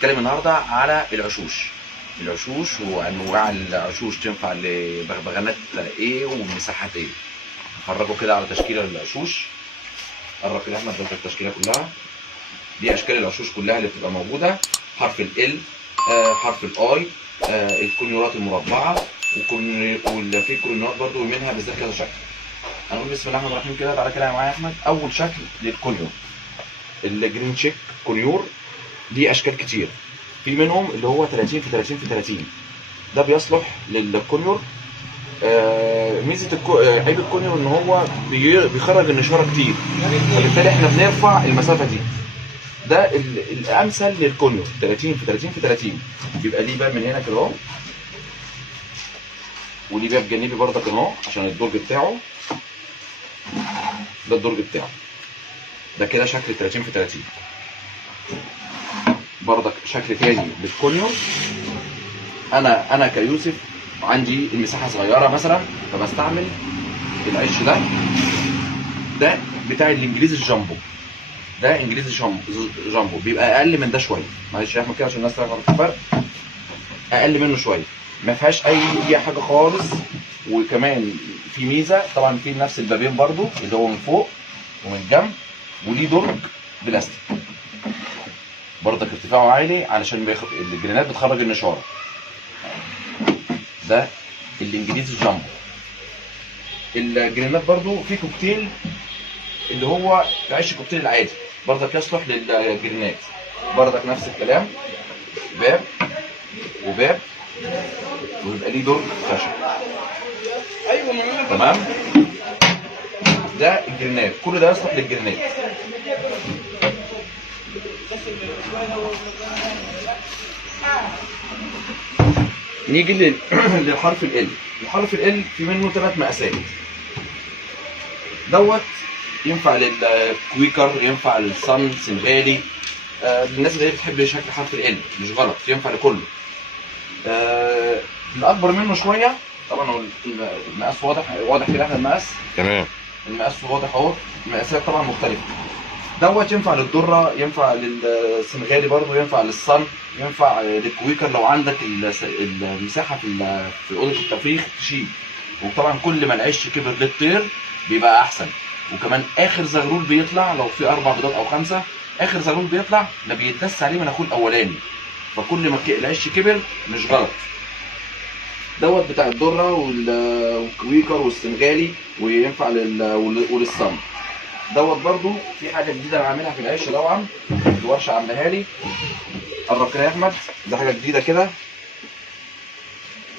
هنتكلم النهارده على العشوش وانواع العشوش تنفع لبغبغانات ايه ومساحات ايه. هفرجكم كده على تشكيل العشوش. قرب كده احمد، ده التشكيله كلها. دي اشكال العشوش كلها اللي بتبقى موجوده. حرف ال، حرف الاي، الكونيورات المربعه، وفي كونيورات برضو منها بالذات كذا شكل. هنقول بسم الله الرحمن الرحيم كده. تعالى كده معايا يا احمد. اول شكل للكونيور الجرين تشيك كونيور. دي اشكال كتير، في منهم اللي هو 30 في 30 في 30. ده بيصلح للكونيور. ميزه عيب الكونيور ان هو بيخرج النشاره كتير، فبالتالي احنا بنرفع المسافه دي. ده الامثل للكونيور 30 في 30 في 30. بيبقى ليه باب من هنا كده اهو، وليه باب جانبي برضك اهو عشان الدرج بتاعه. ده الدرج بتاعه. ده كده شكل 30 في 30. برضك شكل تاني للكونيور. انا كيوسف عندي المساحه صغيره مثلا، فبستعمل العش ده بتاع الانجليزي الجامبو. ده انجليزي جامبو بيبقى اقل من ده شويه. معلش يا احمد كده عشان الناس تعرف الفرق. اقل منه شويه، ما فيهاش اي حاجه خالص. وكمان في ميزه طبعا، في نفس البابين برضو اللي هو من فوق ومن الجنب، وليه درج بلاستيك برضك ارتفاعه عالي علشان الجرينات بتخرج النشاره. ده الانجليزي الجامبو. الجرينات برضو في كوكتيل اللي هو عيش الكوكتيل العادي، برضك يصلح للجرينات. برضك نفس الكلام، باب وباب، ويبقى ليه درج خشب. تمام. ده الجرينات، كل ده يصلح للجرينات. نيجي للحرف ال. الحرف ال في منه 3 مقاسات. دوت ينفع للكويكر، ينفع للصن سنغالي. الناس اللي هي بتحب شكل حرف ال مش غلط، ينفع لكله. الاكبر منه شويه طبعا، المقاس واضح كده. احنا المقاس تمام، المقاس واضح اهو. المقاسات طبعا مختلفه. دوت ينفع للدره، ينفع للسنغالي برضه، ينفع للصن، ينفع للكويكر. لو عندك المساحه في اوضه التفريخ تشيل. وطبعا كل ما العش كبر للطير بيبقى احسن. وكمان اخر زغلول بيطلع لو في 4 بيضات او 5، اخر زغلول بيطلع ما بيتدس عليه مناخوه الاولاني. فكل ما العش كبر مش غلط. دوت بتاع الدره والكويكر والسنغالي، وينفع وللصن. دوت برضو في حاجه جديده انا عاملها في العش طبعا، الورشه عاملاها لي. قرب كده يا احمد، ده حاجه جديده كده.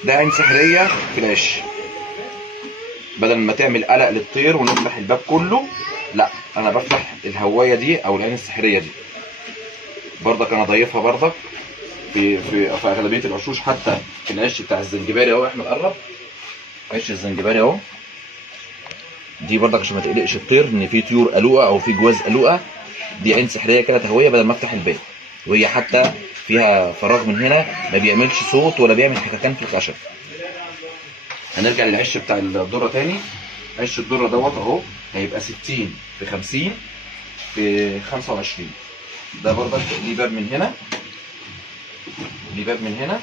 ده عين سحريه في العش. بدل ما تعمل قلق للطير ونفتح الباب كله، لا، انا بفتح الهوايه دي او العين السحريه دي. برضك انا ضايفها برضك في اغلبيه العشوش، حتى في العش بتاع الزنجباري اهو. احمد قرب، عش الزنجباري اهو. دي برضك عشان ما تقلقش الطير ان في طيور قلوقه او في جواز قلوقه. دي عين سحريه كده تهويه بدل ما افتح الباب، وهي حتى فيها فراغ من هنا ما بيعملش صوت ولا بيعمل حكاكان في الخشب. هنرجع للعش بتاع الذره تاني. عش الذره دوت اهو هيبقى 60 في 50 في 25. ده برضك ليه باب من هنا، ليه باب من هنا،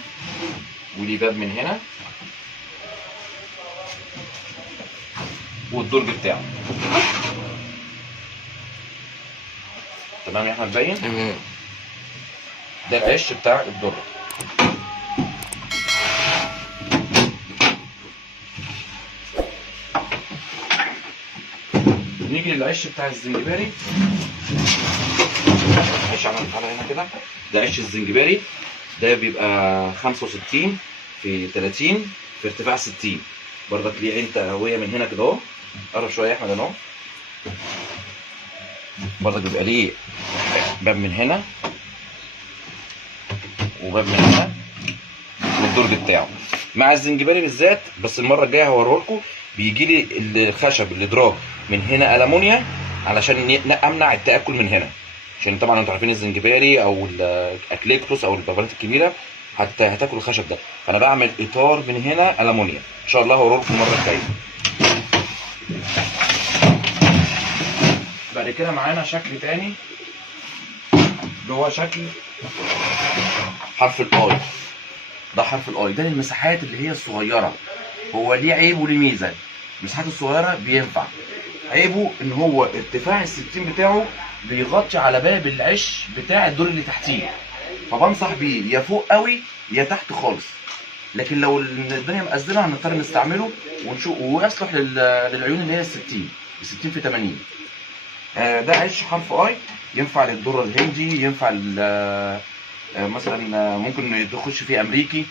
وليه باب من هنا، والدرج بتاعه. تمام يا احمد باين؟ تمام. ده العش بتاع الذره. نيجي للعش بتاع الزنجباري. عش على هنا كده. ده عش الزنجباري. ده بيبقى 65 في 30 في ارتفاع 60. برضك ليه عين تهويه من هنا كده اهو. قرب شويه يا احمد اهو. برضك بيبقى ليه باب من هنا وباب من هنا والدرج بتاعه. مع الزنجباري بالذات، بس المره الجايه هوريه لكم، بيجي لي الخشب الادراج من هنا ألمونيا علشان امنع التاكل من هنا. عشان طبعا انتوا عارفين الزنجباري او الاكليكتوس او البغبغانات الكبيره هتاكل الخشب ده، فانا بعمل اطار من هنا ألمونيا. ان شاء الله هوريه لكم المره الجايه. بعد كده معانا شكل تاني اللي هو شكل حرف الاي، ده حرف الاي، ده المساحات اللي هي الصغيره. هو ليه عيب وليه ميزه. المساحات الصغيره بينفع، عيبه ان هو ارتفاع السكين بتاعه بيغطي على باب العش بتاع الدور اللي تحتيه، فبنصح بيه يا فوق قوي يا تحت خالص. لكن لو الدنيا مأزمه هنضطر نستعمله ونشوف، ويصلح للعيون اللي هي ال 60 في 80. ده عش حرف اي، ينفع للدره الهندي، ينفع مثلا ممكن تخش فيه امريكي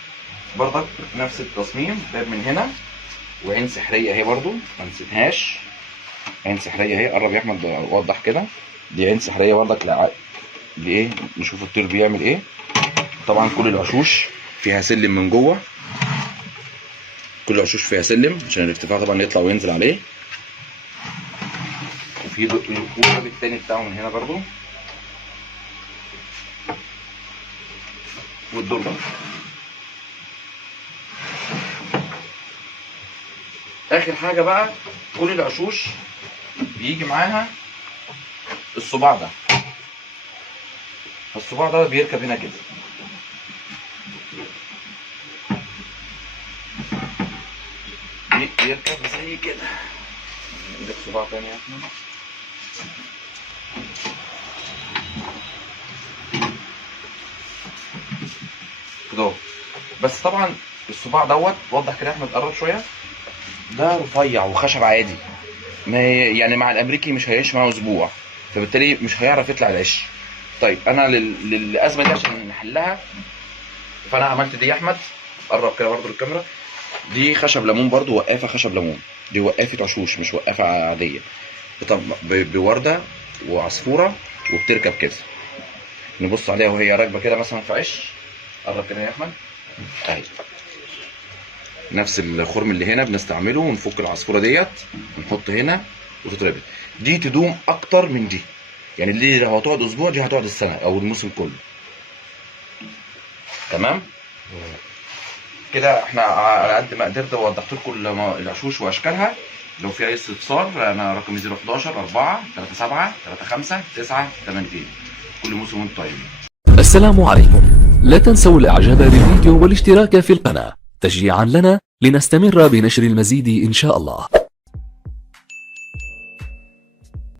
برضك. نفس التصميم، باب من هنا وعين سحريه اهي برضو ما نسيتهاش. عين سحريه اهي، قرب يا احمد وضح كده. دي عين سحريه برضك لايه، نشوف الطير بيعمل ايه. طبعا كل العشوش فيها سلم من جوه، كل العشوش فيها سلم عشان الارتفاع طبعا يطلع وينزل عليه. وفي الباب التاني بتاعه من هنا برضو، والدور ده. اخر حاجه بقى، كل العشوش بيجي معاها الصباع ده، فالصباع ده بيركب هنا كده. بيركب زي كده. عندك صباع تاني يا احمد كده. بس طبعا الصباع دوت، وضح كده يا احمد، قرب شويه. ده رفيع وخشب عادي، ما يعني مع الامريكي مش هيعيش معاه اسبوع، فبالتالي مش هيعرف يطلع العش. طيب انا للازمه دي عشان نحلها، فانا عملت دي يا احمد، قرب كده برضو للكاميرا. دي خشب ليمون برضو، وقافه خشب ليمون. دي وقافه عشوش مش وقافه عاديه، بورده وعصفوره وبتركب كده. نبص عليها وهي راكبه كده مثلا في عش. قرب كده يا احمد اهي. نفس الخرم اللي هنا بنستعمله، ونفك العصفوره ديت ونحط هنا وتتربط. دي تدوم اكتر من دي، يعني دي لو هتقعد اسبوع دي هتقعد السنه او الموسم كله. تمام كده. احنا على قد ما قدرت وضحت لكم العشوش واشكالها. لو في اي استفسار انا رقمي 011 4 37 35 9 82. كل موسم وانتم طيبين. السلام عليكم. لا تنسوا الاعجاب بالفيديو والاشتراك في القناة تشجيعا لنا لنستمر بنشر المزيد ان شاء الله.